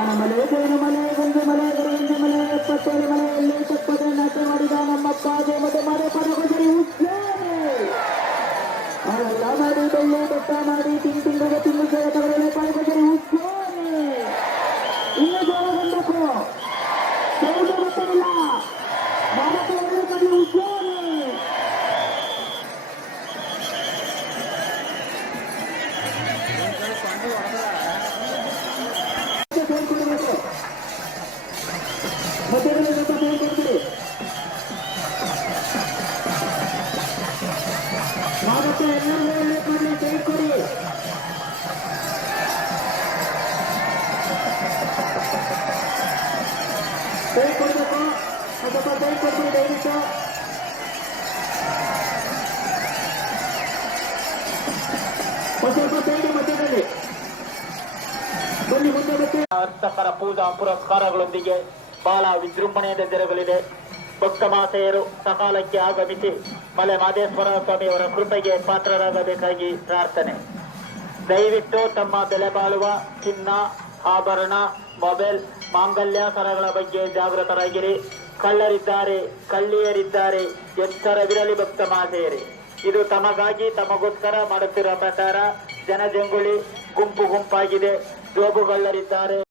ಲೇಖನ ಮಲೆ ಒಂದು ಮಲೆ ಒಂದು ಮಲೆ ಎಪ್ಪತ್ತೇಳು ಮಲೆಯಲ್ಲಿ ತಪ್ಪದೆ ನಾಶ ಮಾಡಿದ ನಮ್ಮಪ್ಪ ಗೋಮದ ಮನೆ ಪದಬದರಿ ಉಜ್ಜಾನೆ ಅವೆಲ್ಲ ಮಾಡಿ ಬೆಳ್ಳಿ ಬೆಟ್ಟ ಮಾಡಿ ತಿಂಗ್ ತಿಂಗಳಿಗೆ ತಿಂಗಳು ತಗೊಳ್ಳಿ ಪದಬದರಿ ಉಜ್ಜಾನೆ ಇನ್ನು ಜೋರ ಬಂದಬೇಕು ಸೌದು ಗೊತ್ತಿಲ್ಲ ಮಾಡಕ್ಕೆ ಒಳ್ಳೆ ಕಡೆ ಉಜ್ಜಾನೆ ಹೇಳ್ಕೊಡ್ಬೇಕು ಸ್ವಲ್ಪ ಹೇಳ್ಕೊಡ್ತೀರಿ ನಾವತ್ತೆ ಎಲ್ಲರೂ ಮಾಡಿ ಹೇಳ್ಕೊಡಿ ಹೇಳ್ಕೊಡ್ಬೇಕು ಸ್ವಲ್ಪ ಹೇಳ್ಕೊಡ್ತೀರಿ ದಯವಿಟ್ಟು ಅರ್ಚಕರ ಪೂಜಾ ಪುರಸ್ಕಾರಗಳೊಂದಿಗೆ ಬಹಳ ವಿಜೃಂಭಣೆಯಿಂದ ಜರುಗಲಿದೆ. ಭಕ್ತ ಮಾತೆಯರು ಸಕಾಲಕ್ಕೆ ಆಗಮಿಸಿ ಮಲೆ ಮಾದೇಶ್ವರ ಸ್ವಾಮಿಯವರ ಕೃಪೆಗೆ ಪಾತ್ರರಾಗಬೇಕಾಗಿ ಪ್ರಾರ್ಥನೆ. ದಯವಿಟ್ಟು ತಮ್ಮ ಬೆಲೆ ಬಾಳುವ ಚಿನ್ನ, ಆಭರಣ, ಮೊಬೈಲ್, ಮಾಂಗಲ್ಯ ಸರಗಳ ಬಗ್ಗೆ ಜಾಗೃತರಾಗಿರಿ. ಕಳ್ಳರಿದ್ದಾರೆ, ಕಳ್ಳಿಯರಿದ್ದಾರೆ, ಎಚ್ಚರವಿರಲಿ ಭಕ್ತ ಮಾತೆಯರಿ. ಇದು ತಮಗಾಗಿ ತಮಗೋಸ್ಕರ ಮಾಡುತ್ತಿರುವ ಪ್ರಕಾರ ಜನಜಂಗುಳಿ ಗುಂಪು ಗುಂಪಾಗಿದೆ. ಜೋಬುಗಳ್ಳರಿದ್ದಾರೆ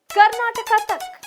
कर्नाटका तक।